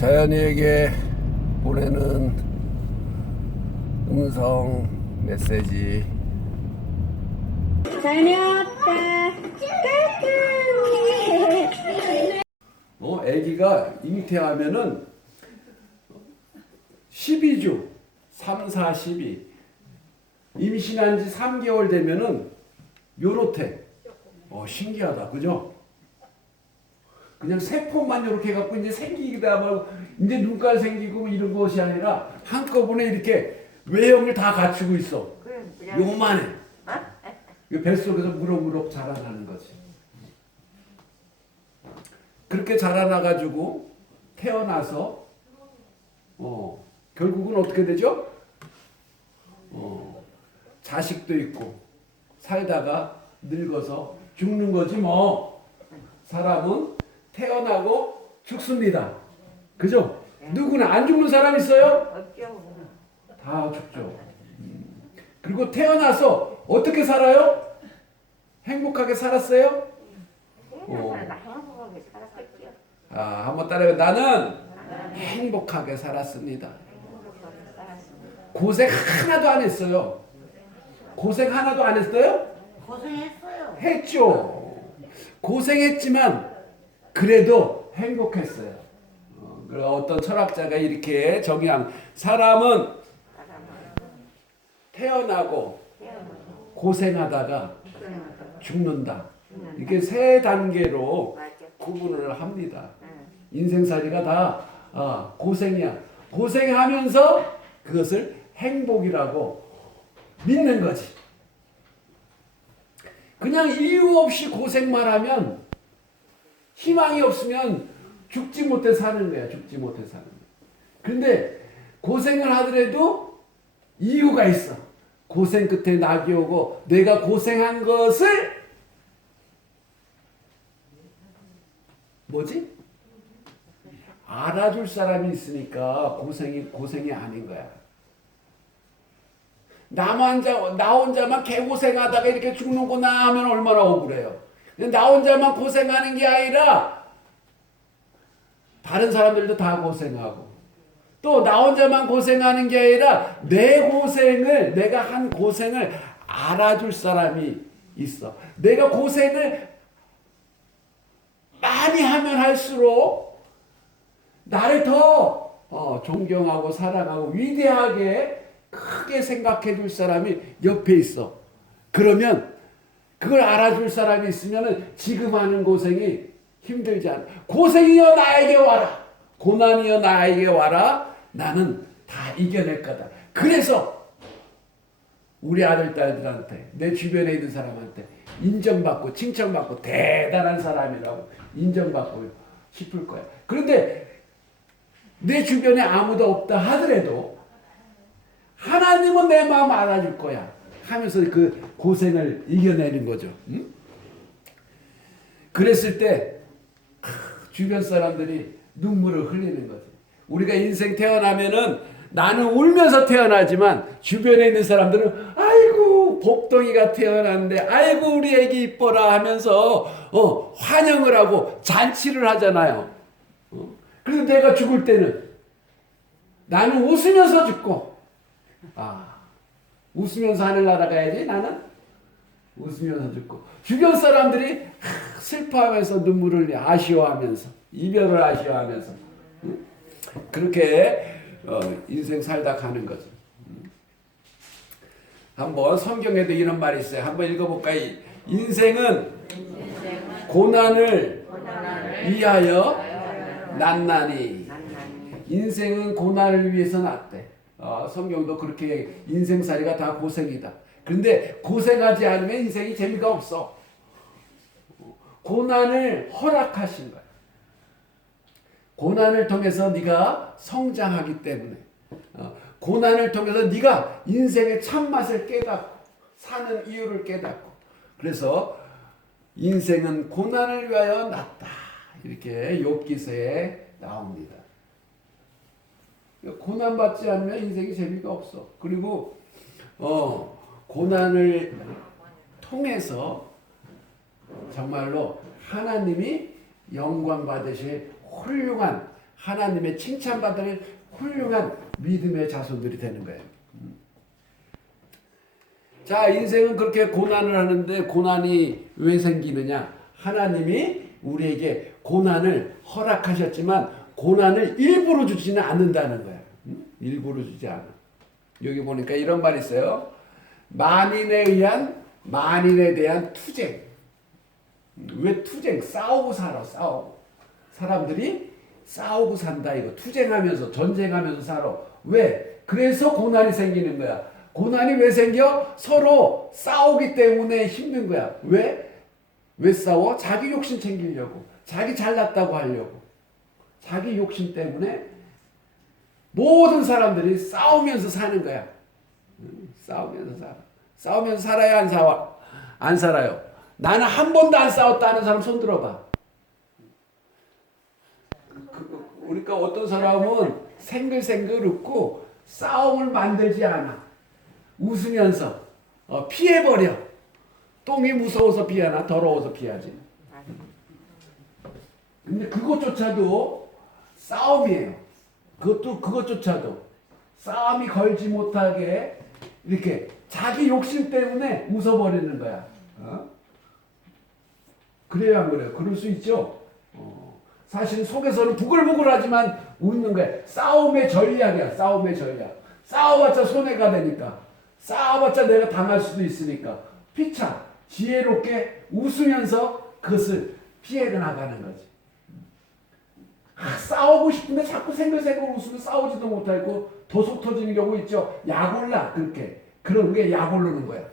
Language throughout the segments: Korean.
자연이에게 보내는 음성 메시지. 자연이 왔다. 아기가 잉태하면은 12주, 3, 4, 12. 임신한 지 3개월 되면은 요렇대. 신기하다. 그죠? 그냥 세포만 이렇게 갖고 이제 생기기도 하고, 이제 눈깔 생기고 이런 것이 아니라 한꺼번에 이렇게 외형을 다 갖추고 있어. 요만해. 뱃속에서 무럭무럭 자라나는 거지. 그렇게 자라나가지고 태어나서 결국은 어떻게 되죠? 자식도 있고 살다가 늙어서 죽는 거지 뭐. 사람은 태어나고 죽습니다. 그죠? 누구나 안 죽는 사람 있어요? 없죠. 다 죽죠. 그리고 태어나서 어떻게 살아요? 행복하게 살았어요? 행복하게 살았겠죠. 한번 따라해. 나는 행복하게 살았습니다. 고생 하나도 안 했어요. 고생 하나도 안 했어요? 고생했어요. 했죠. 고생했지만 그래도 행복했어요. 어떤 철학자가 이렇게 정의한 사람은 태어나고 고생하다가 죽는다. 이렇게 세 단계로 구분을 합니다. 인생살이가 다 고생이야. 고생하면서 그것을 행복이라고 믿는 거지. 그냥 이유 없이 고생만 하면 희망이 없으면 죽지 못해 사는 거야. 죽지 못해 사는 거야. 그런데 고생을 하더라도 이유가 있어. 고생 끝에 낙이 오고 내가 고생한 것을 뭐지? 알아줄 사람이 있으니까 고생이 아닌 거야. 나 혼자만 개고생하다가 이렇게 죽는구나 하면 얼마나 억울해요. 나 혼자만 고생하는 게 아니라 다른 사람들도 다 고생하고 또 나 혼자만 고생하는 게 아니라 내가 한 고생을 알아줄 사람이 있어. 내가 고생을 많이 하면 할수록 나를 더 존경하고 사랑하고 위대하게 크게 생각해 줄 사람이 옆에 있어. 그러면 그걸 알아줄 사람이 있으면 지금 하는 고생이 힘들지 않아. 고생이여 나에게 와라. 고난이여 나에게 와라. 나는 다 이겨낼 거다. 그래서 우리 아들, 딸들한테 내 주변에 있는 사람한테 인정받고 칭찬받고 대단한 사람이라고 인정받고 싶을 거야. 그런데 내 주변에 아무도 없다 하더라도 하나님은 내 마음 알아줄 거야 하면서 그 고생을 이겨내는 거죠. 응? 그랬을 때 주변 사람들이 눈물을 흘리는 거지. 우리가 인생 태어나면은 나는 울면서 태어나지만 주변에 있는 사람들은 아이고 복덩이가 태어났는데 아이고 우리 애기 이뻐라 하면서 환영을 하고 잔치를 하잖아요. 그래서 내가 죽을 때는 나는 웃으면서 죽고 웃으면서 하늘 날아가야지. 나는 웃으면서 죽고 주변 사람들이 슬퍼하면서 눈물을 흘려 아쉬워하면서 이별을 아쉬워하면서 그렇게 인생 살다 가는 거죠. 한번 성경에도 이런 말이 있어요. 한번 읽어볼까요? 인생은 고난을 위하여 났나니. 인생은 고난을 위해서 났대. 성경도 그렇게 인생살이가 다 고생이다. 그런데 고생하지 않으면 인생이 재미가 없어. 고난을 허락하신 거야. 고난을 통해서 네가 성장하기 때문에 고난을 통해서 네가 인생의 참맛을 깨닫고 사는 이유를 깨닫고 그래서 인생은 고난을 위하여 났다. 이렇게 욥기서에 나옵니다. 고난받지 않으면 인생이 재미가 없어. 그리고 고난을 통해서 정말로 하나님이 영광 받으실 훌륭한 하나님의 칭찬받을 훌륭한 믿음의 자손들이 되는 거예요. 자, 인생은 그렇게 고난을 하는데 고난이 왜 생기느냐? 하나님이 우리에게 고난을 허락하셨지만 고난을 일부러 주지는 않는다는 거야. 일부러 주지 않아. 여기 보니까 이런 말이 있어요. 만인에 대한 투쟁. 왜 투쟁? 싸우고 살아, 싸우고. 사람들이 싸우고 산다, 이거. 투쟁하면서, 전쟁하면서 살아. 왜? 그래서 고난이 생기는 거야. 고난이 왜 생겨? 서로 싸우기 때문에 힘든 거야. 왜? 왜 싸워? 자기 욕심 챙기려고. 자기 잘났다고 하려고. 자기 욕심 때문에 모든 사람들이 싸우면서 사는 거야. 싸우면서 살아. 싸우면서 살아야 안 살아요. 나는 한 번도 안 싸웠다는 사람 손 들어봐. 그러니까 어떤 사람은 생글생글 웃고 싸움을 만들지 않아. 웃으면서 피해버려. 똥이 무서워서 피하나 더러워서 피하지. 근데 그것조차도 싸움이에요. 그것조차도 싸움이 걸지 못하게 이렇게 자기 욕심 때문에 웃어버리는 거야. 그래요, 안 그래요? 그럴 수 있죠. 사실 속에서는 부글부글하지만 웃는 거야. 싸움의 전략이야. 싸움의 전략. 싸워봤자 손해가 되니까. 싸워봤자 내가 당할 수도 있으니까. 피차 지혜롭게 웃으면서 그것을 피해 나가는 거지. 싸우고 싶은데 자꾸 생글생글 웃으면 싸우지도 못하고 더 속 터지는 경우 있죠. 약올라 그렇게. 그런 게 약오르는 거야.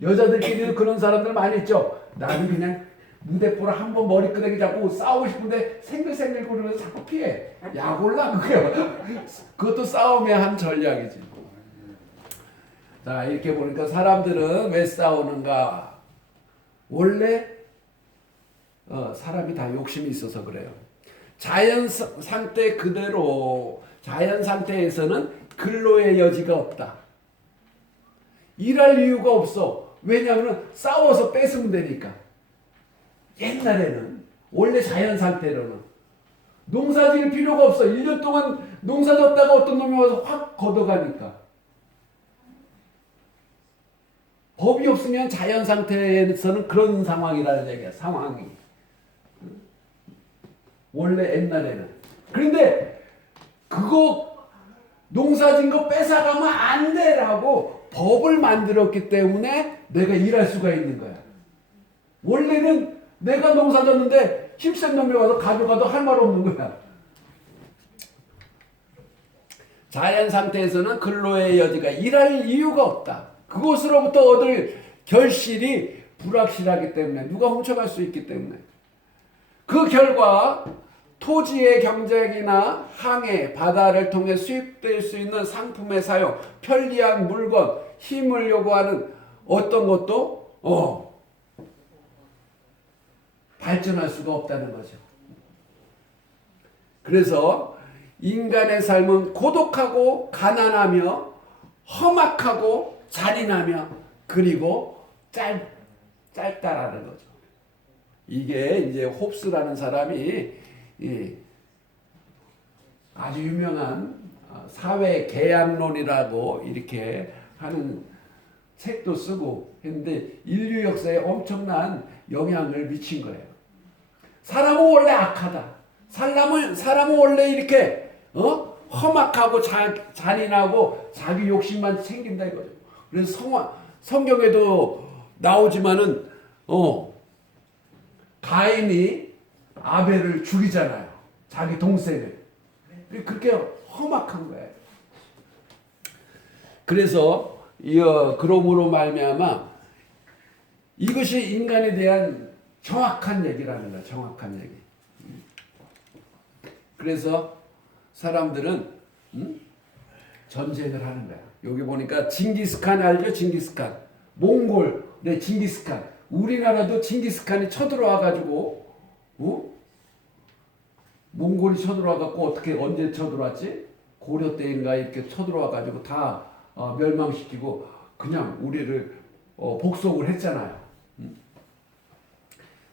여자들끼리는 그런 사람들 많이 있죠. 나는 그냥 무대포로 한번 머리끄댕이 잡고 싸우고 싶은데 생글생글 거리면서 자꾸 피해. 약올라 그게요. 그것도 싸움의 한 전략이지. 자, 이렇게 보니까 사람들은 왜 싸우는가? 원래 사람이 다 욕심이 있어서 그래요. 자연 상태 그대로, 자연 상태에서는 근로의 여지가 없다. 일할 이유가 없어. 왜냐하면 싸워서 뺏으면 되니까. 옛날에는 원래 자연 상태로는 농사 지을 필요가 없어. 1년 동안 농사 졌다가 어떤 놈이 와서 확 걷어가니까. 법이 없으면 자연 상태에서는 그런 상황이라는 얘기야. 상황이. 원래 옛날에는. 그런데 그거 농사진 거 뺏어가면 안 되라고 법을 만들었기 때문에 내가 일할 수가 있는 거야. 원래는 내가 농사 졌는데 힘센 놈이 와서 가져가도 할 말 없는 거야. 자연 상태에서는 근로의 여지가 일할 이유가 없다. 그곳으로부터 얻을 결실이 불확실하기 때문에 누가 훔쳐갈 수 있기 때문에 그 결과 토지의 경쟁이나 항해, 바다를 통해 수입될 수 있는 상품의 사용, 편리한 물건, 힘을 요구하는 어떤 것도 발전할 수가 없다는 거죠. 그래서 인간의 삶은 고독하고 가난하며 험악하고 잔인하며 그리고 짧다라는 거죠. 이게 이제 홉스라는 사람이 아주 유명한 사회 계약론이라고 이렇게 하는 책도 쓰고 했는데 인류 역사에 엄청난 영향을 미친 거예요. 사람은 원래 악하다. 사람은 원래 이렇게 험악하고 잔인하고 자기 욕심만 챙긴다 이거죠. 그래서 성경에도 나오지만은 가인이 아벨을 죽이잖아요. 자기 동생을. 그렇게 험악한 거예요. 그래서 그러므로 말미암아 이것이 인간에 대한 정확한 얘기라는 거야. 정확한 얘기. 그래서 사람들은 전쟁을 하는 거야. 여기 보니까 징기스칸 알죠? 징기스칸. 몽골의 징기스칸. 우리나라도 징기스칸이 쳐들어와가지고 몽골이 쳐들어와갖고 어떻게 언제 쳐들어왔지? 고려 때인가 이렇게 쳐들어와가지고 다 멸망시키고 그냥 우리를 복속을 했잖아요.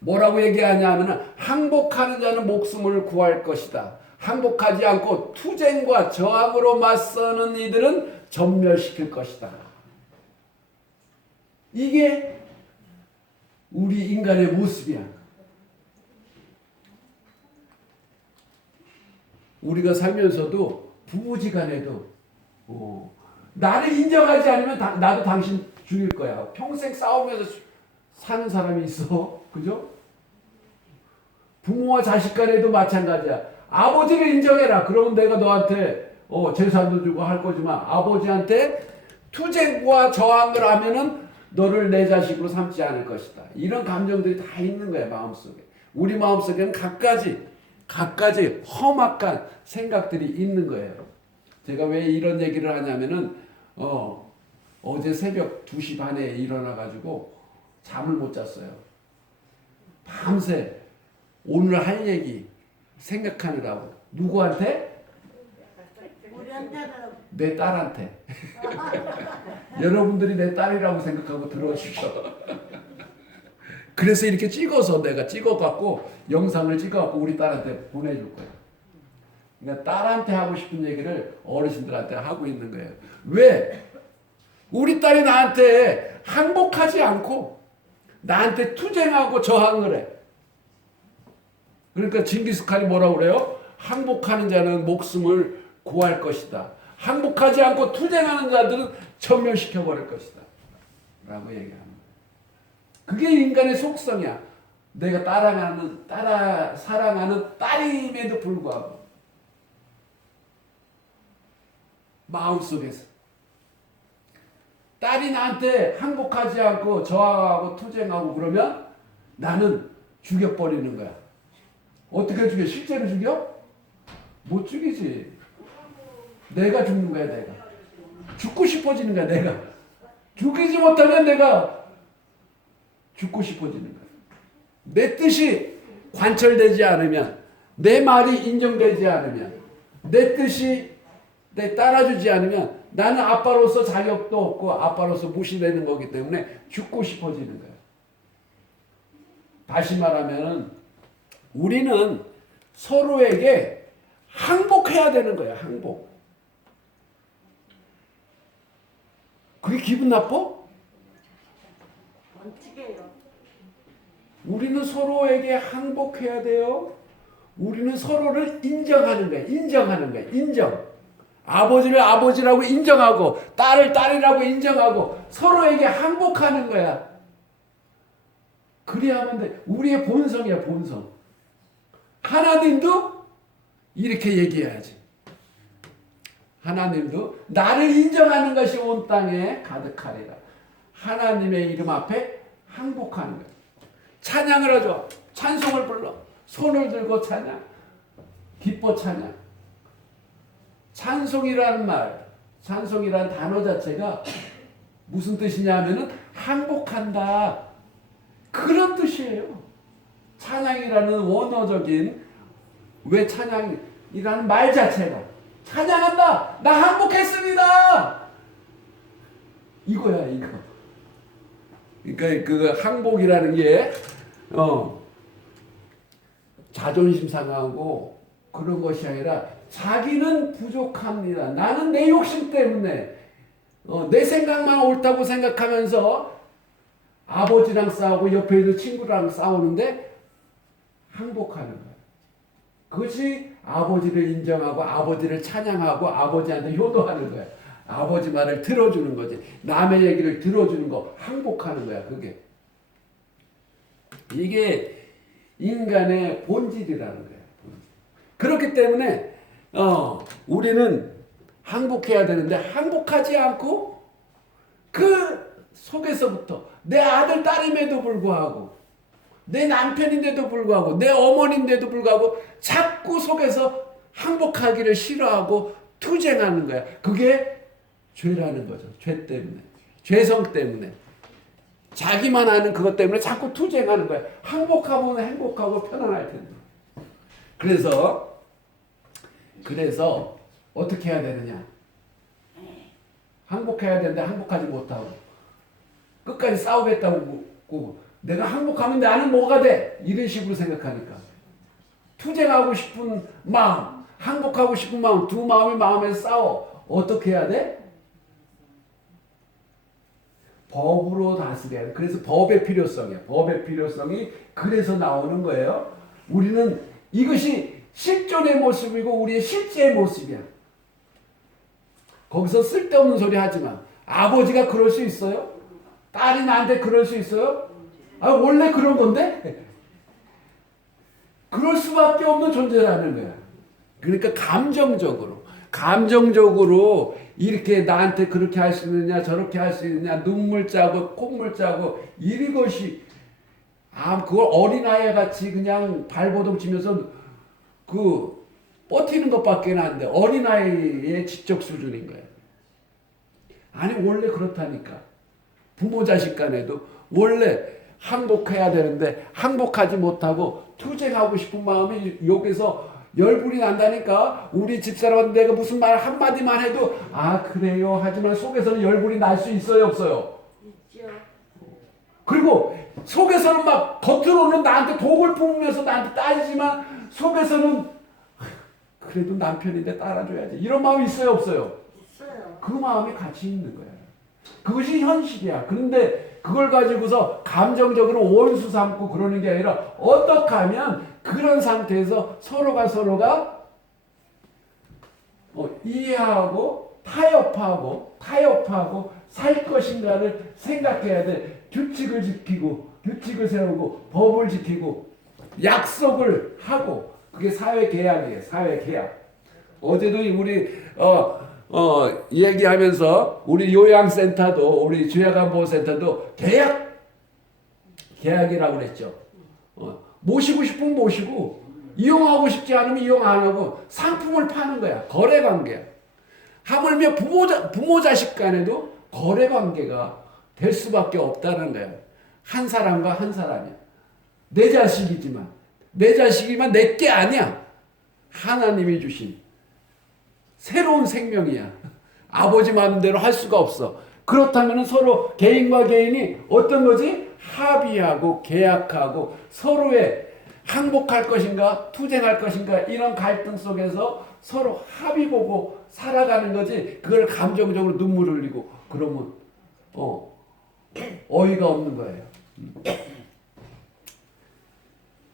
뭐라고 얘기하냐 하면은 항복하는 자는 목숨을 구할 것이다. 항복하지 않고 투쟁과 저항으로 맞서는 이들은 전멸시킬 것이다. 이게 우리 인간의 모습이야. 우리가 살면서도 부부지간에도 나를 인정하지 않으면 나도 당신 죽일 거야. 평생 싸우면서 사는 사람이 있어. 그죠? 부모와 자식 간에도 마찬가지야. 아버지를 인정해라. 그러면 내가 너한테 재산도 주고 할 거지만 아버지한테 투쟁과 저항을 하면은 너를 내 자식으로 삼지 않을 것이다. 이런 감정들이 다 있는 거야, 마음속에. 우리 마음속에는 갖가지 험악한 생각들이 있는 거예요. 제가 왜 이런 얘기를 하냐면은 어제 새벽 2시 반에 일어나가지고 잠을 못 잤어요. 밤새 오늘 할 얘기 생각하느라고. 누구한테? 우리한테는 내 딸한테. 여러분들이 내 딸이라고 생각하고 들어주셔. 그래서 이렇게 찍어서 내가 찍어갖고 영상을 찍어갖고 우리 딸한테 보내줄 거야. 그러니까 딸한테 하고 싶은 얘기를 어르신들한테 하고 있는 거예요. 왜? 우리 딸이 나한테 항복하지 않고 나한테 투쟁하고 저항을 해. 그러니까 징기스칸이 뭐라고 그래요? 항복하는 자는 목숨을 구할 것이다. 항복하지 않고 투쟁하는 자들은 전멸시켜버릴 것이다. 라고 얘기하는 거예요. 그게 인간의 속성이야. 내가 사랑하는 딸임에도 불구하고 마음속에서 딸이 나한테 항복하지 않고 저항하고 투쟁하고 그러면 나는 죽여버리는 거야. 어떻게 죽여? 실제로 죽여? 못 죽이지. 내가 죽는 거야, 내가. 죽고 싶어지는 거야, 내가. 죽이지 못하면 내가 죽고 싶어지는 거야. 내 뜻이 관철되지 않으면, 내 말이 인정되지 않으면, 내 뜻이 내 따라주지 않으면 나는 아빠로서 자격도 없고 아빠로서 무시되는 거기 때문에 죽고 싶어지는 거야. 다시 말하면 우리는 서로에게 항복해야 되는 거야, 항복. 그게 기분 나빠? 원칙이에요. 우리는 서로에게 항복해야 돼요. 우리는 서로를 인정하는 거야. 인정하는 거야. 인정. 아버지를 아버지라고 인정하고 딸을 딸이라고 인정하고 서로에게 항복하는 거야. 그래야 하면 돼. 우리의 본성이야, 본성. 하나님도 이렇게 얘기해야지. 하나님도 나를 인정하는 것이 온 땅에 가득하리라. 하나님의 이름 앞에 항복하는 거야. 찬양을 하죠. 찬송을 불러. 손을 들고 찬양. 기뻐 찬양. 찬송이라는 말, 찬송이라는 단어 자체가 무슨 뜻이냐 하면은 항복한다. 그런 뜻이에요. 찬양이라는 원어적인 왜 찬양이라는 말 자체가 찬양한다. 나 항복했습니다. 이거야, 이거. 그러니까 그 항복이라는 게 자존심 상하고 그런 것이 아니라 자기는 부족합니다. 나는 내 욕심 때문에 내 생각만 옳다고 생각하면서 아버지랑 싸우고 옆에 있는 친구랑 싸우는데 항복하는 거예요. 그것이 아버지를 인정하고 아버지를 찬양하고 아버지한테 효도하는 거예요. 아버지 말을 들어주는 거지. 남의 얘기를 들어주는 거 항복하는 거야. 그게. 이게 인간의 본질이라는 거예요. 그렇기 때문에 우리는 항복해야 되는데 항복하지 않고 그 속에서부터 내 아들 딸임에도 불구하고 내 남편인데도 불구하고 내 어머니인데도 불구하고 자꾸 속에서 항복하기를 싫어하고 투쟁하는 거야. 그게 죄라는 거죠. 죄 때문에. 죄성 때문에. 자기만 아는 그것 때문에 자꾸 투쟁하는 거야. 항복하면 행복하고 편안할 텐데. 그래서 어떻게 해야 되느냐? 항복해야 되는데 항복하지 못하고 끝까지 싸우겠다고 내가 항복하면 나는 뭐가 돼? 이런 식으로 생각하니까. 투쟁하고 싶은 마음, 항복하고 싶은 마음, 두 마음이 마음에서 싸워. 어떻게 해야 돼? 법으로 다스려야 돼. 그래서 법의 필요성이야. 법의 필요성이 그래서 나오는 거예요. 우리는 이것이 실존의 모습이고 우리의 실제의 모습이야. 거기서 쓸데없는 소리 하지만 아버지가 그럴 수 있어요? 딸이 나한테 그럴 수 있어요? 원래 그런 건데? 그럴 수밖에 없는 존재라는 거야. 그러니까 감정적으로 이렇게 나한테 그렇게 할 수 있느냐 저렇게 할 수 있느냐 눈물 짜고 콧물 짜고 이것이 그걸 어린아이 같이 그냥 발버둥 치면서 버티는 것밖에 안 돼. 어린아이의 지적 수준인 거야. 아니 원래 그렇다니까. 부모 자식 간에도 원래 항복해야 되는데 항복하지 못하고 투쟁하고 싶은 마음이 여기서 열불이 난다니까. 우리 집사람한테 내가 무슨 말 한마디만 해도 그래요 하지만 속에서는 열불이 날 수 있어요 없어요? 있죠. 그리고 속에서는 막 겉으로는 나한테 독을 품으면서 나한테 따지지만 속에서는 그래도 남편인데 따라줘야지 이런 마음이 있어요 없어요? 있어요. 그 마음이 같이 있는 거야. 그것이 현실이야. 그런데 그걸 가지고서 감정적으로 원수 삼고 그러는 게 아니라 어떻게 하면 그런 상태에서 서로가 이해하고 타협하고 살 것인가를 생각해야 돼. 규칙을 지키고 규칙을 세우고 법을 지키고 약속을 하고 그게 사회 계약이에요. 사회 계약. 어제도 우리 얘기하면서 우리 요양센터도 우리 주야간보호센터도 계약이라고 그랬죠. 모시고 싶으면 모시고 이용하고 싶지 않으면 이용 안 하고 상품을 파는 거야. 거래 관계야. 하물며 부모 자식 간에도 거래 관계가 될 수밖에 없다는 거야. 한 사람과 한 사람이야. 내 자식이지만 내 게 아니야. 하나님이 주신 새로운 생명이야. 아버지 마음대로 할 수가 없어. 그렇다면 서로 개인과 개인이 어떤 거지? 합의하고 계약하고 서로의 항복할 것인가 투쟁할 것인가 이런 갈등 속에서 서로 합의 보고 살아가는 거지. 그걸 감정적으로 눈물 흘리고 그러면 어이가 없는 거예요.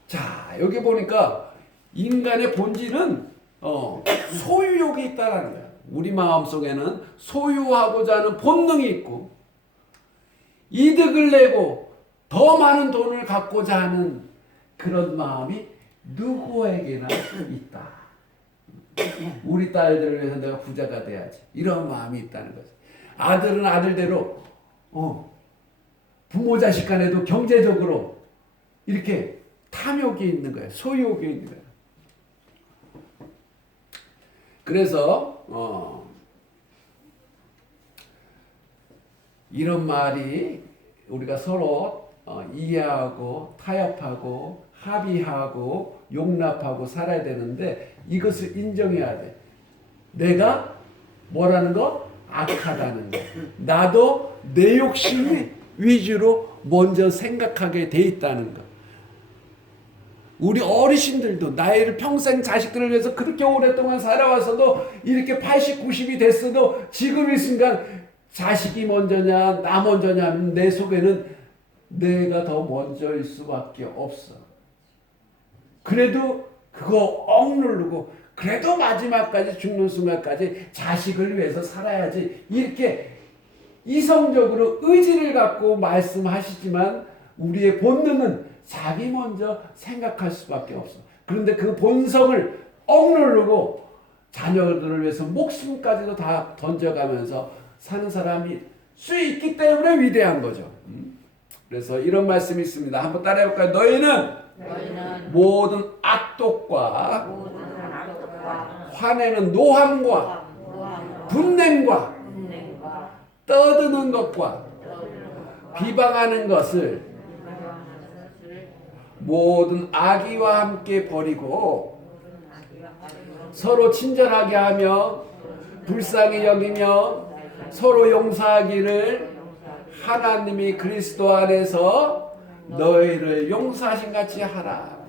자, 여기 보니까 인간의 본질은 소유욕이 있다라는 거야. 우리 마음속에는 소유하고자 하는 본능이 있고 이득을 내고 더 많은 돈을 갖고자 하는 그런 마음이 누구에게나 있다. 우리 딸들을 위해서 내가 부자가 돼야지. 이런 마음이 있다는 거지. 아들은 아들대로 부모 자식 간에도 경제적으로 이렇게 탐욕이 있는 거야. 소유욕이 있는 거야. 그래서 이런 말이 우리가 서로 이해하고 타협하고 합의하고 용납하고 살아야 되는데 이것을 인정해야 돼. 내가 뭐라는 거? 악하다는 거. 나도 내 욕심 위주로 먼저 생각하게 돼 있다는 거. 우리 어르신들도 나이를 평생 자식들을 위해서 그렇게 오랫동안 살아와서도 이렇게 80, 90이 됐어도 지금 이 순간 자식이 먼저냐 나 먼저냐 내 속에는 내가 더 먼저일 수밖에 없어. 그래도 그거 억누르고 그래도 마지막까지 죽는 순간까지 자식을 위해서 살아야지 이렇게 이성적으로 의지를 갖고 말씀하시지만 우리의 본능은 자기 먼저 생각할 수밖에 없어. 그런데 그 본성을 억누르고 자녀들을 위해서 목숨까지도 다 던져가면서 사는 사람이 수 있기 때문에 위대한 거죠. 그래서 이런 말씀이 있습니다. 한번 따라해볼까요? 너희는 모든 악독과 화내는 노함과 분냄과 떠드는 것과 비방하는 것을 모든 악의와 함께 버리고 서로 친절하게 하며 불쌍히 여기며 서로 용서하기를 하나님이 그리스도 안에서 너희를 용서하신 같이 하라.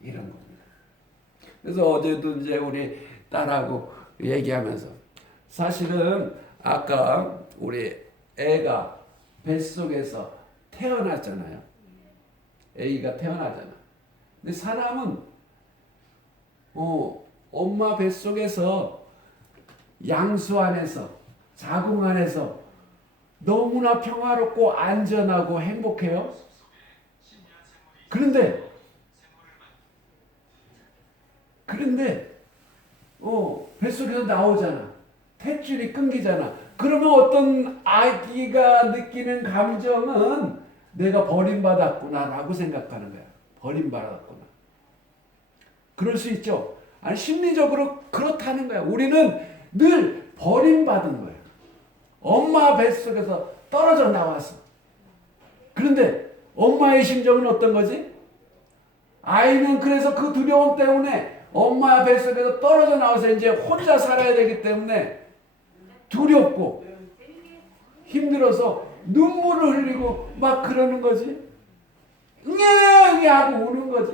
이런 겁니다. 그래서 어제도 이제 우리 딸하고 얘기하면서 사실은 아까 우리 애가 뱃속에서 태어났잖아요. 애기가 태어나잖아. 근데 사람은 엄마 뱃속에서 양수 안에서 자궁 안에서 너무나 평화롭고 안전하고 행복해요. 그런데 뱃속에서 나오잖아. 탯줄이 끊기잖아. 그러면 어떤 아기가 느끼는 감정은 내가 버림받았구나라고 생각하는 거야. 버림받았구나. 그럴 수 있죠. 아니 심리적으로 그렇다는 거야. 우리는 늘 버림받은 거야. 엄마 뱃속에서 떨어져 나왔어. 그런데 엄마의 심정은 어떤 거지? 아이는 그래서 그 두려움 때문에 엄마 뱃속에서 떨어져 나와서 이제 혼자 살아야 되기 때문에 두렵고 힘들어서 눈물을 흘리고 막 그러는 거지. 응애 하고 우는 거지.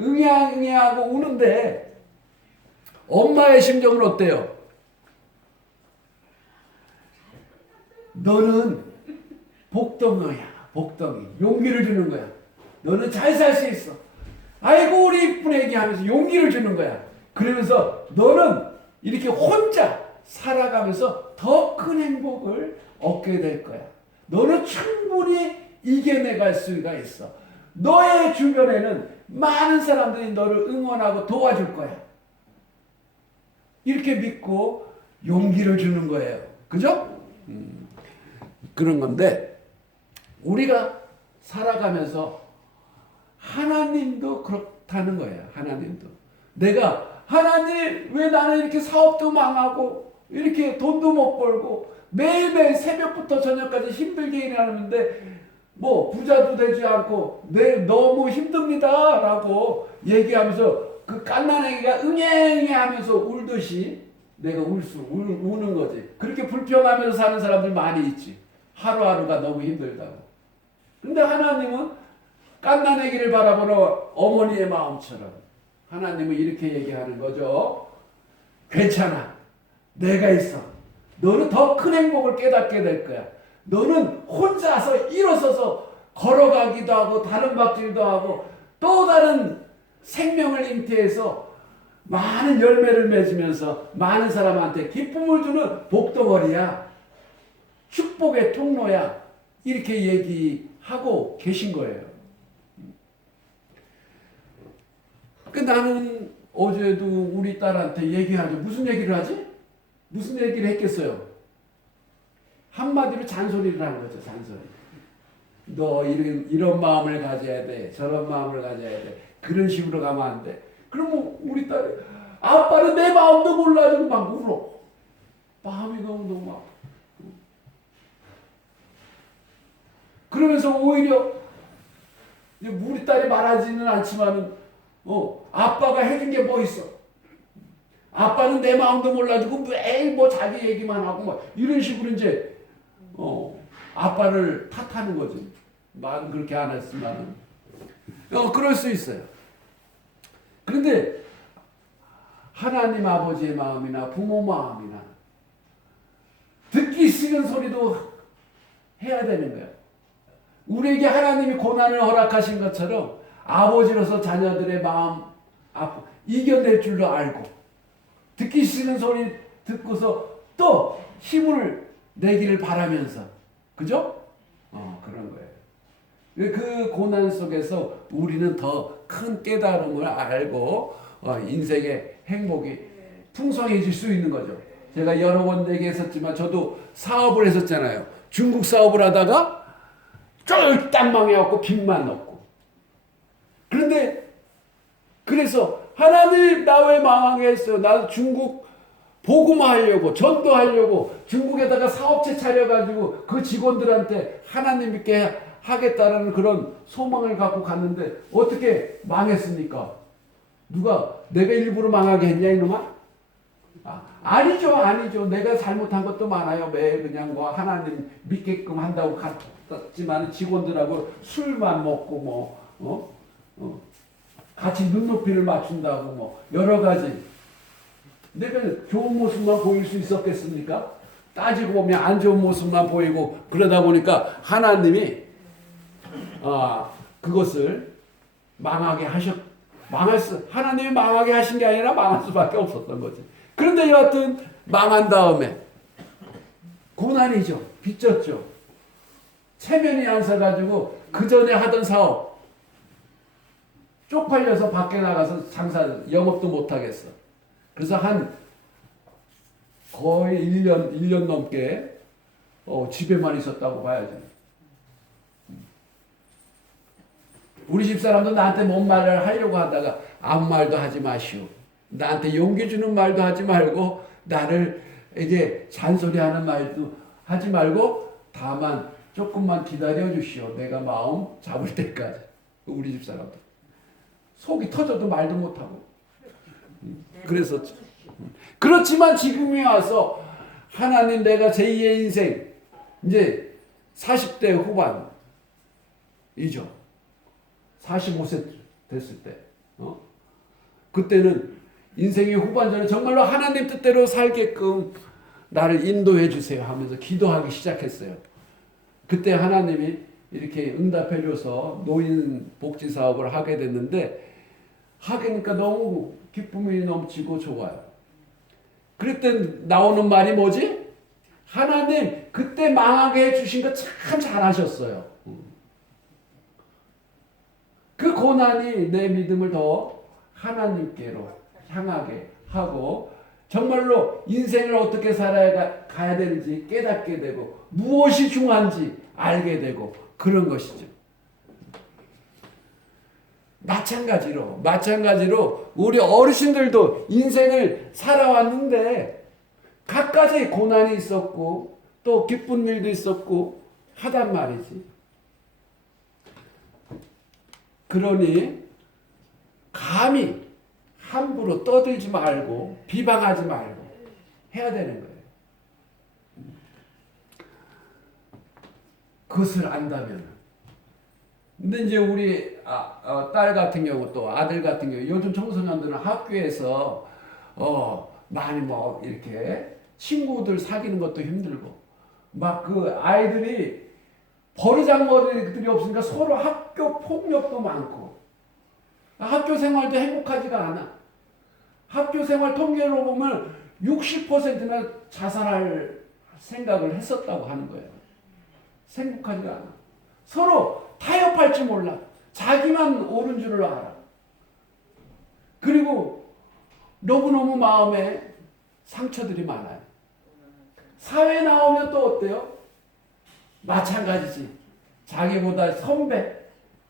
응애 하고 우는데 엄마의 심정은 어때요? 너는 복덩어야. 복덩이. 용기를 주는 거야. 너는 잘 살 수 있어. 아이고 우리 이쁜 애기 하면서 용기를 주는 거야. 그러면서 너는 이렇게 혼자 살아가면서 더 큰 행복을 얻게 될 거야. 너는 충분히 이겨내갈 수가 있어. 너의 주변에는 많은 사람들이 너를 응원하고 도와줄 거야. 이렇게 믿고 용기를 주는 거예요. 그죠? 그런 건데 우리가 살아가면서 하나님도 그렇다는 거예요. 하나님도. 내가 하나님 왜 나는 이렇게 사업도 망하고 이렇게 돈도 못 벌고 매일매일 새벽부터 저녁까지 힘들게 일하는데 뭐 부자도 되지 않고 내 너무 힘듭니다 라고 얘기하면서 그 갓난아기가 응애응애 하면서 울듯이 내가 우는 거지. 그렇게 불평하면서 사는 사람들 많이 있지. 하루하루가 너무 힘들다고. 근데 하나님은 갓난아기를 바라보는 어머니의 마음처럼 하나님은 이렇게 얘기하는 거죠. 괜찮아. 내가 있어. 너는 더 큰 행복을 깨닫게 될 거야. 너는 혼자서 일어서서 걸어가기도 하고 다른 박질도 하고 또 다른 생명을 잉태해서 많은 열매를 맺으면서 많은 사람한테 기쁨을 주는 복덩어리야. 축복의 통로야. 이렇게 얘기하고 계신 거예요. 나는 어제도 우리 딸한테 얘기하죠. 무슨 얘기를 하지? 무슨 얘기를 했겠어요? 한마디로 잔소리를 하는 거죠. 잔소리. 너 이런 마음을 가져야 돼. 저런 마음을 가져야 돼. 그런 식으로 가면 안 돼. 그러면 우리 딸이 아빠는 내 마음도 몰라주고 막 울어. 마음이 너무 막. 그러면서 오히려 우리 딸이 말하지는 않지만은 아빠가 해준 게 뭐 있어? 아빠는 내 마음도 몰라주고 매일 뭐 자기 얘기만 하고 막 이런 식으로 이제 아빠를 탓하는 거지. 말은 그렇게 안 했지만은 그럴 수 있어요. 그런데 하나님 아버지의 마음이나 부모 마음이나 듣기 싫은 소리도 해야 되는 거예요. 우리에게 하나님이 고난을 허락하신 것처럼 아버지로서 자녀들의 마음 아픔 이겨낼 줄도 알고 듣기 싫은 소리 듣고서 또 힘을 내기를 바라면서 그죠? 그런 거예요. 그 고난 속에서 우리는 더 큰 깨달음을 알고 인생의 행복이 풍성해질 수 있는 거죠. 제가 여러 번 얘기했었지만 저도 사업을 했었잖아요. 중국 사업을 하다가 쫄딱 망해갖고 빚만 넣고. 그런데 그래서 하나님 나 왜 망하게 했어요? 나 중국 복음화하려고 전도하려고 중국에다가 사업체 차려가지고 그 직원들한테 하나님 믿게 하겠다는 그런 소망을 갖고 갔는데 어떻게 망했습니까? 누가 내가 일부러 망하게 했냐 이놈아? 아니죠, 아니죠. 내가 잘못한 것도 많아요. 매 그냥 뭐 하나님 믿게끔 한다고 갔지만 직원들하고 술만 먹고 같이 눈높이를 맞춘다고 여러 가지. 내가 좋은 모습만 보일 수 있었겠습니까? 따지고 보면 안 좋은 모습만 보이고 그러다 보니까 하나님이 그것을 하나님이 망하게 하신 게 아니라 망할 수밖에 없었던 거지. 그런데 여하튼 망한 다음에 고난이죠. 빚졌죠. 체면이 안 서가지고 그 전에 하던 사업 쪽팔려서 밖에 나가서 장사 영업도 못 하겠어. 그래서 거의 1년 넘게 집에만 있었다고 봐야지. 우리 집사람도 나한테 뭔 말을 하려고 하다가 아무 말도 하지 마시오. 나한테 용기 주는 말도 하지 말고 나를 이제 잔소리하는 말도 하지 말고 다만 조금만 기다려 주시오. 내가 마음 잡을 때까지. 우리 집사람도 속이 터져도 말도 못하고 그랬었죠. 그렇지만 지금에 와서 하나님 내가 제2의 인생 이제 40대 후반이죠. 45세 됐을 때 그때는 인생의 후반전에 정말로 하나님 뜻대로 살게끔 나를 인도해 주세요 하면서 기도하기 시작했어요. 그때 하나님이 이렇게 응답해 줘서 노인 복지 사업을 하게 됐는데 하니까 너무 기쁨이 넘치고 좋아요. 그랬더니 나오는 말이 뭐지? 하나님 그때 망하게 해주신 거 참 잘하셨어요. 그 고난이 내 믿음을 더 하나님께로 향하게 하고 정말로 인생을 어떻게 살아가야 되는지 깨닫게 되고 무엇이 중요한지 알게 되고 그런 것이죠. 마찬가지로 우리 어르신들도 인생을 살아왔는데 각가지 고난이 있었고 또 기쁜 일도 있었고 하단 말이지. 그러니 감히 함부로 떠들지 말고 비방하지 말고 해야 되는 거예요. 그것을 안다면. 근데 이제 우리 딸 같은 경우 또 아들 같은 경우 요즘 청소년들은 학교에서 많이 이렇게 친구들 사귀는 것도 힘들고 막 그 아이들이 버르장머리들이 없으니까 서로 학교 폭력도 많고 학교 생활도 행복하지가 않아. 학교 생활 통계로 보면 60%나 자살할 생각을 했었다고 하는 거예요. 행복하지가 않아. 서로 타협할 줄 몰라. 자기만 옳은 줄을 알아. 그리고 너무너무 마음에 상처들이 많아요. 사회에 나오면 또 어때요? 마찬가지지. 자기보다 선배,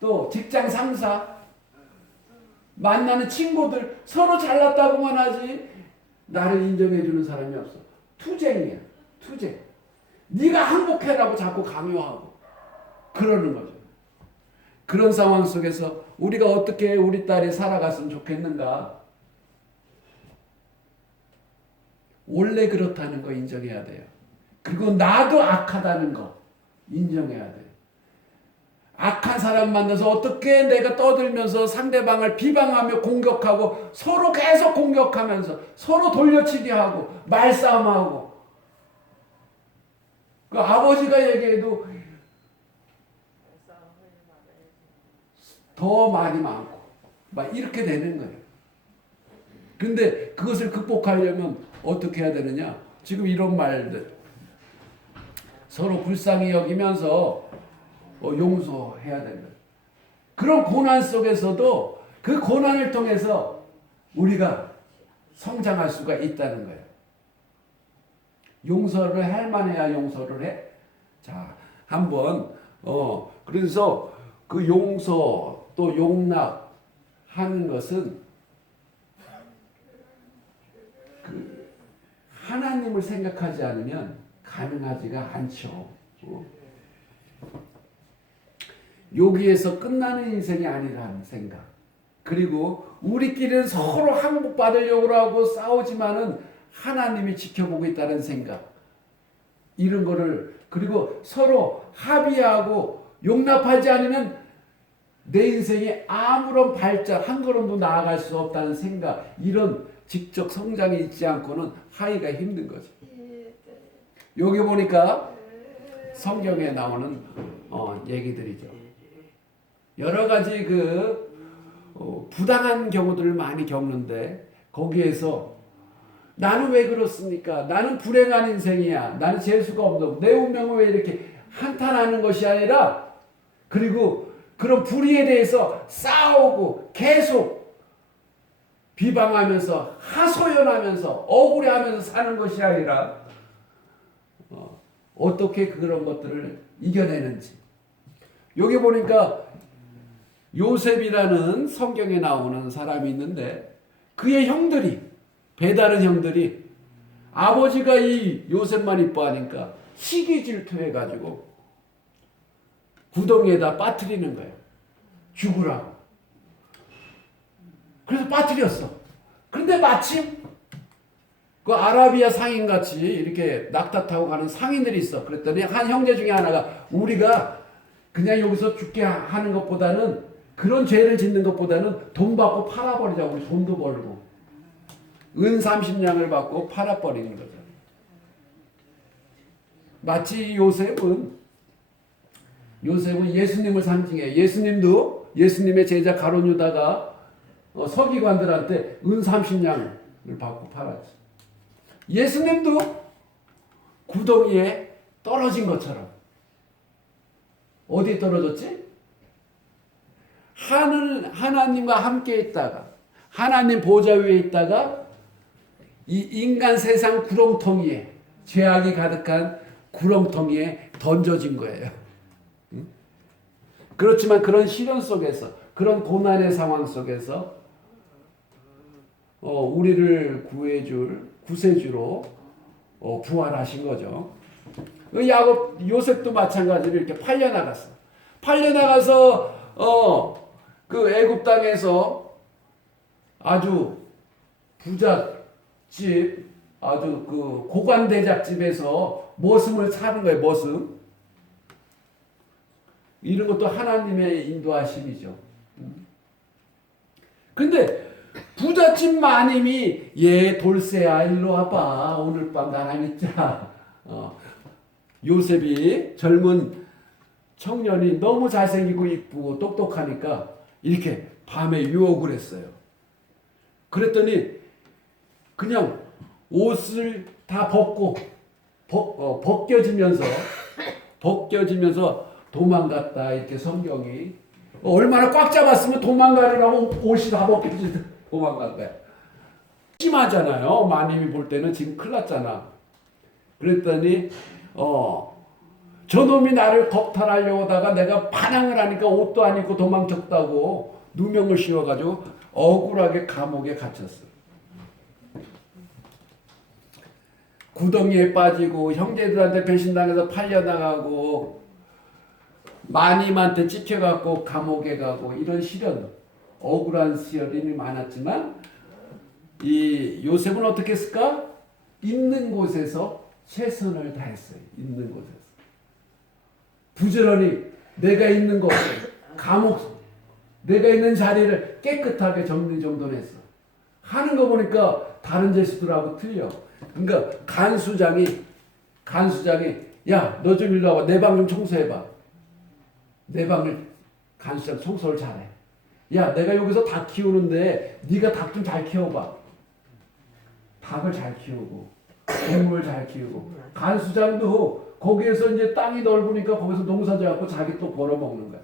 또 직장 상사, 만나는 친구들 서로 잘났다고만 하지 나를 인정해주는 사람이 없어. 투쟁이야. 투쟁. 네가 행복해라고 자꾸 강요하고 그러는 거죠. 그런 상황 속에서 우리가 어떻게 우리 딸이 살아갔으면 좋겠는가? 원래 그렇다는 거 인정해야 돼요. 그리고 나도 악하다는 거 인정해야 돼요. 악한 사람 만나서 어떻게 내가 떠들면서 상대방을 비방하며 공격하고 서로 계속 공격하면서 서로 돌려치기 하고 말싸움하고 그 아버지가 얘기해도 더 많이 많고 막 이렇게 되는 거예요. 근데 그것을 극복하려면 어떻게 해야 되느냐? 지금 이런 말들 서로 불쌍히 여기면서 용서해야 된다. 그런 고난 속에서도 그 고난을 통해서 우리가 성장할 수가 있다는 거예요. 용서를 할 만해야 용서를 해. 자, 한번 그래서 그 용서 또 용납하는 것은 그 하나님을 생각하지 않으면 가능하지가 않죠. 여기에서 끝나는 인생이 아니라는 생각. 그리고 우리끼리는 서로 항복받으려고 하고 싸우지만은 하나님이 지켜보고 있다는 생각, 이런 거를, 그리고 서로 합의하고 용납하지 않으면 내 인생에 아무런 발전 한 걸음도 나아갈 수 없다는 생각, 이런 직접 성장이 있지 않고는 하기가 힘든 거지. 여기 보니까 성경에 나오는 얘기들이죠. 여러 가지 부당한 경우들을 많이 겪는데, 거기에서 나는 왜 그렇습니까? 나는 불행한 인생이야. 나는 재수가 없는, 내 운명은 왜 이렇게 한탄하는 것이 아니라, 그리고 그런 불의에 대해서 싸우고 계속 비방하면서 하소연하면서 억울해하면서 사는 것이 아니라 어떻게 그런 것들을 이겨내는지. 여기 보니까 요셉이라는 성경에 나오는 사람이 있는데, 그의 형들이, 배다른 형들이 아버지가 이 요셉만 이뻐하니까 시기 질투해가지고 구덩이에다 빠뜨리는 거예요. 죽으라고. 그래서 빠뜨렸어. 그런데 마침 그 아라비아 상인같이 이렇게 낙타 타고 가는 상인들이 있어. 그랬더니 한 형제 중에 하나가, 우리가 그냥 여기서 죽게 하는 것보다는, 그런 죄를 짓는 것보다는 돈 받고 팔아버리자. 우리 돈도 벌고. 은 30냥을 받고 팔아버리는 거죠. 마치 요셉은 예수님을 상징해. 예수님도 예수님의 제자 가룟 유다가 서기관들한테 은 30냥을 받고 팔았지. 예수님도 구덩이에 떨어진 것처럼. 어디에 떨어졌지? 하나님과 함께 있다가, 하나님 보좌 위에 있다가 이 인간 세상 구렁텅이에, 죄악이 가득한 구렁텅이에 던져진 거예요. 그렇지만 그런 시련 속에서, 그런 고난의 상황 속에서 우리를 구해줄 구세주로 부활하신 거죠. 요셉도 마찬가지로 이렇게 팔려나갔어. 팔려나가서 그 애굽 땅에서 아주 부잣집, 아주 그 고관대작집에서 머슴을 사는 거예요. 머슴. 이런 것도 하나님의 인도하심이죠. 근데 부잣집 마님이, 얘 돌쇠야 일로 와봐. 오늘 밤 나랑 있자. 요셉이 젊은 청년이 너무 잘생기고 이쁘고 똑똑하니까 이렇게 밤에 유혹을 했어요. 그랬더니 그냥 옷을 다 벗고 벗겨지면서 도망갔다, 이렇게 성경이. 얼마나 꽉 잡았으면 도망가려고 옷이 다 벗겨지고 도망간 거야. 심하잖아요. 마님이 볼 때는 지금 큰일 났잖아. 그랬더니 저놈이 나를 겁탈하려고 하다가 내가 반항을 하니까 옷도 안 입고 도망쳤다고 누명을 씌워가지고 억울하게 감옥에 갇혔어. 구덩이에 빠지고 형제들한테 배신당해서 팔려나가고 마님한테 찍혀갖고 감옥에 가고, 이런 시련, 억울한 시련이 많았지만 이 요셉은 어떻게 했을까? 있는 곳에서 최선을 다했어요. 있는 곳에서 부지런히 내가 있는 곳, 감옥, 내가 있는 자리를 깨끗하게 정리정돈했어. 하는 거 보니까 다른 제수들하고 틀려. 그러니까 간수장이 야, 너 좀 일로 와봐. 내 방 좀 청소해봐. 내 방을 간수장 청소를 잘해. 야, 내가 여기서 닭 키우는데 네가 닭 좀 잘 키워봐. 닭을 잘 키우고 동물 잘 키우고. 간수장도 거기에서 이제 땅이 넓으니까 거기서 농사 지어갖고 자기 또 벌어먹는 거야.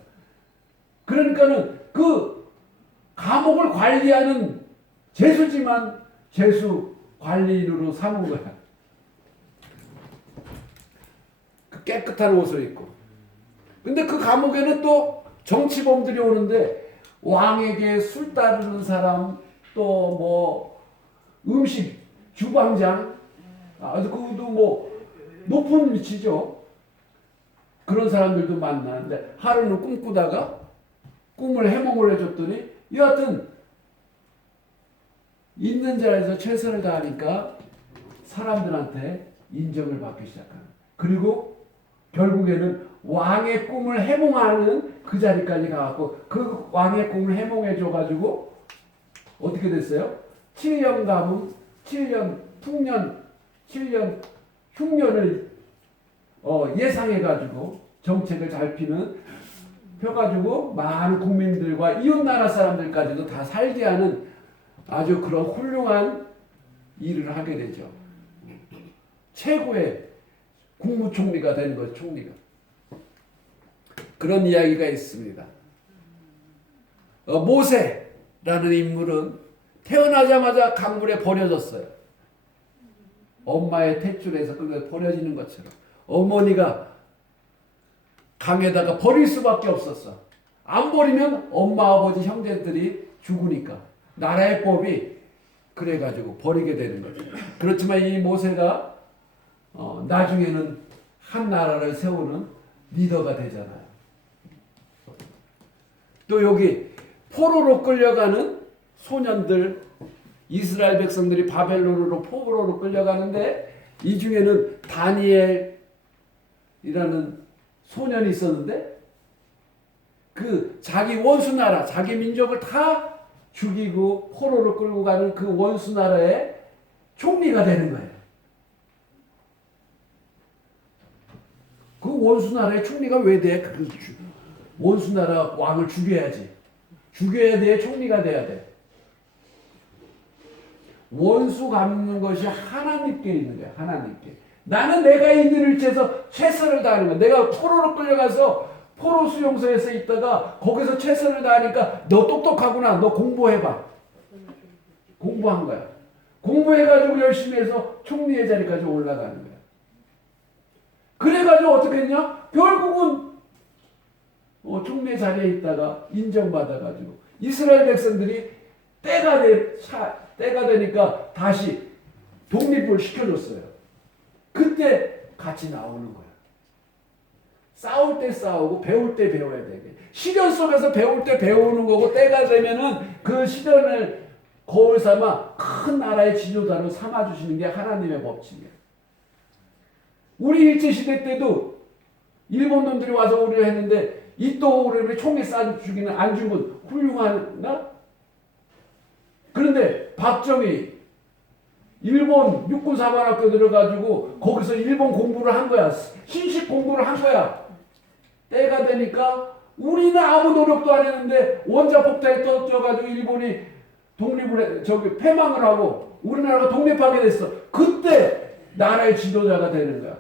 그러니까는 그 감옥을 관리하는 제수지만 제수 관리인으로 삼은 거야. 그 깨끗한 옷을 입고. 근데 그 감옥에는 또 정치범들이 오는데, 왕에게 술 따르는 사람, 또 뭐 음식 주방장, 아주 그것도 뭐 높은 위치죠. 그런 사람들도 만나는데, 하루는 꿈꾸다가 꿈을 해몽을 해줬더니, 여하튼 있는 자리에서 최선을 다하니까 사람들한테 인정을 받기 시작하는. 그리고 결국에는 왕의 꿈을 해몽하는 그 자리까지 가갖고 그 왕의 꿈을 해몽해줘가지고 어떻게 됐어요? 7년 가뭄, 7년 풍년, 7년 흉년을 예상해가지고 정책을 잘 펴가지고 많은 국민들과 이웃나라 사람들까지도 다 살게 하는 아주 그런 훌륭한 일을 하게 되죠. 최고의 국무총리가 되는 거죠, 총리가. 그런 이야기가 있습니다. 모세라는 인물은 태어나자마자 강물에 버려졌어요. 엄마의 탯줄에서 끌려 버려지는 것처럼 어머니가 강에다가 버릴 수밖에 없었어. 안 버리면 엄마, 아버지, 형제들이 죽으니까. 나라의 법이 그래가지고 버리게 되는 거죠. 그렇지만 이 모세가 나중에는 한 나라를 세우는 리더가 되잖아요. 또 여기 포로로 끌려가는 소년들, 이스라엘 백성들이 바벨론으로 포로로 끌려가는데 이 중에는 다니엘이라는 소년이 있었는데 그 자기 원수 나라, 자기 민족을 다 죽이고 포로로 끌고 가는 그 원수 나라의 총리가 되는 거예요. 그 원수 나라의 총리가 왜 돼? 그 원수 나라 왕을 죽여야지. 죽여야 돼. 총리가 돼야 돼. 원수 갚는 것이 하나님께 있는 거야. 하나님께. 나는 내가 이 일을 해서 최선을 다하는 거야. 내가 포로로 끌려가서 포로 수용소에서 있다가 거기서 최선을 다하니까 너 똑똑하구나. 너 공부해봐. 공부한 거야. 공부해가지고 열심히 해서 총리의 자리까지 올라가는 거야. 그래가지고 어떻게 했냐? 결국은 총리의 자리에 있다가 인정받아가지고 이스라엘 백성들이 때가 되니까 다시 독립을 시켜줬어요. 그때 같이 나오는 거야. 싸울 때 싸우고 배울 때 배워야 되게. 시련 속에서 배울 때 배우는 거고 때가 되면은 그 시련을 거울 삼아 큰 나라의 지도자로 삼아주시는 게 하나님의 법칙이에요. 우리 일제시대 때도 일본 놈들이 와서 우리를 했는데 이또우리를 총에 쏴 죽이는 안중근 훌륭하나? 그런데 박정희 일본 육군사관학교 들어가지고 거기서 일본 공부를 한 거야. 신식 공부를 한 거야. 때가 되니까 우리는 아무 노력도 안 했는데 원자폭탄에 터져가지고 일본이 패망을 하고 우리나라가 독립하게 됐어. 그때 나라의 지도자가 되는 거야.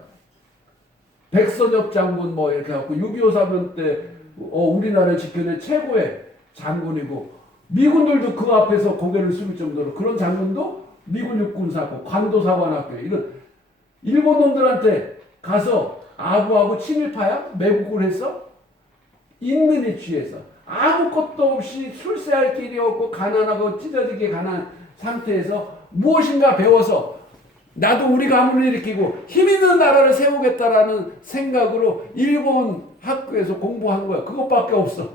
백선엽 장군 이렇게 해갖고 6.25 사변 때 우리나라를 지켜낸 최고의 장군이고 미군들도 그 앞에서 고개를 숙일 정도로 그런 장군도 미군 육군사고 관도사관학교 이런 일본 놈들한테 가서 아부하고 친일파야? 매국을 했어? 있는 이취해서 아무것도 없이 출세할 길이 없고 가난하고 찢어지게 가난 상태에서 무엇인가 배워서 나도 우리 가문을 일으키고 힘있는 나라를 세우겠다라는 생각으로 일본 학교에서 공부한 거야. 그것밖에 없어.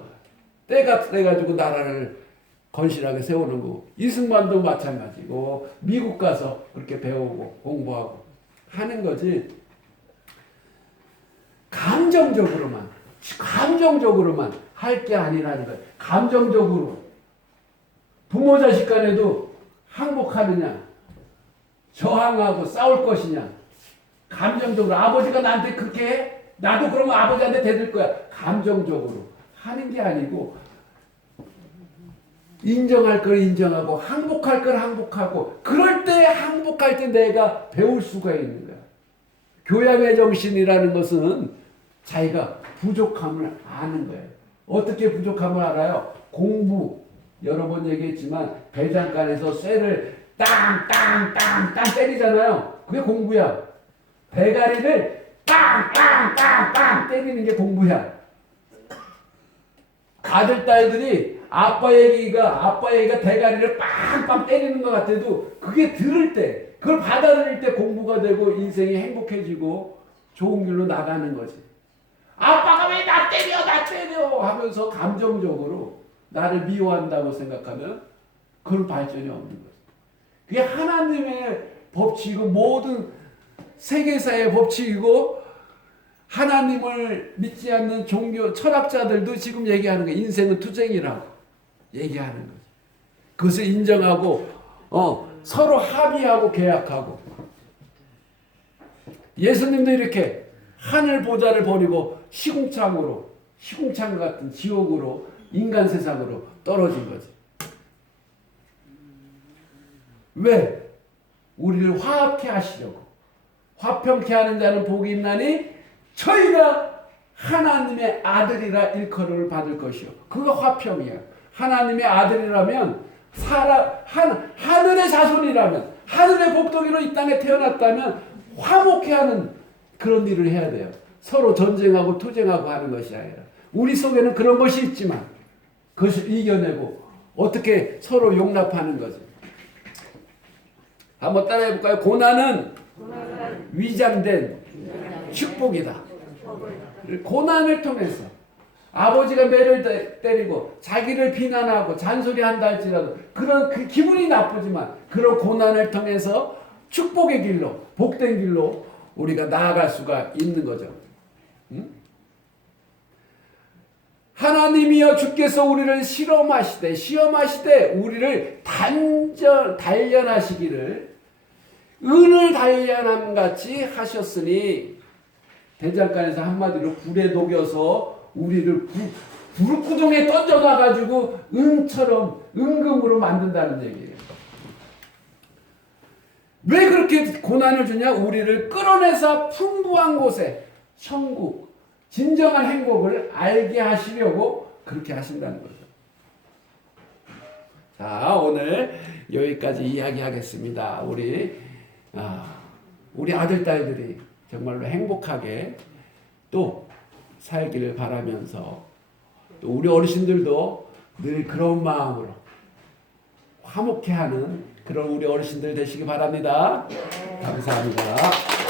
때가 돼가지고 나라를 건실하게 세우는 거고 이승만도 마찬가지고 미국 가서 그렇게 배우고 공부하고 하는 거지. 감정적으로만 할 게 아니라는 거야. 감정적으로 부모 자식 간에도 항복하느냐 저항하고 싸울 것이냐 감정적으로 아버지가 나한테 그렇게 해? 나도 그러면 아버지한테 대들 거야. 감정적으로 하는 게 아니고 인정할 걸 인정하고 항복할 걸 항복하고 그럴 때 항복할 때 내가 배울 수가 있는 거야. 교양의 정신이라는 것은 자기가 부족함을 아는 거예요. 어떻게 부족함을 알아요? 공부 여러 번 얘기했지만 배장간에서 쇠를 땅땅땅땅 때리잖아요. 그게 공부야. 대가리를 땅땅땅땅 때리는 게 공부야. 아들 딸들이 아빠 얘기가 대가리를 빵빵 때리는 것 같아도 그게 들을 때 그걸 받아들일 때 공부가 되고 인생이 행복해지고 좋은 길로 나가는 거지. 아빠가 왜 나 때려 하면서 감정적으로 나를 미워한다고 생각하면 그런 발전이 없는 거지. 그게 하나님의 법칙이고 모든 세계사의 법칙이고 하나님을 믿지 않는 종교 철학자들도 지금 얘기하는 거예요. 인생은 투쟁이라고 얘기하는 거죠. 그것을 인정하고 서로 합의하고 계약하고 예수님도 이렇게 하늘 보좌를 버리고 시궁창 같은 지옥으로 인간 세상으로 떨어진 거지. 왜? 우리를 화합케 하시려고. 화평케 하는 자는 복이 있나니 저희가 하나님의 아들이라 일컬음을 받을 것이요. 그거 화평이야. 하나님의 아들이라면 하늘의 자손이라면 하늘의 복덩이로 이 땅에 태어났다면 화목케 하는 그런 일을 해야 돼요. 서로 전쟁하고 투쟁하고 하는 것이 아니라 우리 속에는 그런 것이 있지만 그것을 이겨내고 어떻게 서로 용납하는 거지. 한번 따라해 볼까요? 고난은 위장된 축복이다. 고난을 통해서 아버지가 매를 때리고 자기를 비난하고 잔소리한다 할지라도 그런 그 기분이 나쁘지만 그런 고난을 통해서 축복의 길로 복된 길로 우리가 나아갈 수가 있는 거죠. 응? 하나님이여 주께서 우리를 시험하시되 우리를 단련하시기를 은을 단련함 같이 하셨으니 대장간에서 한마디로 불에 녹여서 우리를 불구덩이에 던져놔가지고 은금으로 만든다는 얘기예요. 왜 그렇게 고난을 주냐? 우리를 끌어내서 풍부한 곳에 천국, 진정한 행복을 알게 하시려고 그렇게 하신다는 거죠. 자, 오늘 여기까지 이야기하겠습니다. 우리 아들, 딸들이 정말로 행복하게 또 살기를 바라면서 또 우리 어르신들도 늘 그런 마음으로 화목해 하는 그런 우리 어르신들 되시기 바랍니다. 감사합니다.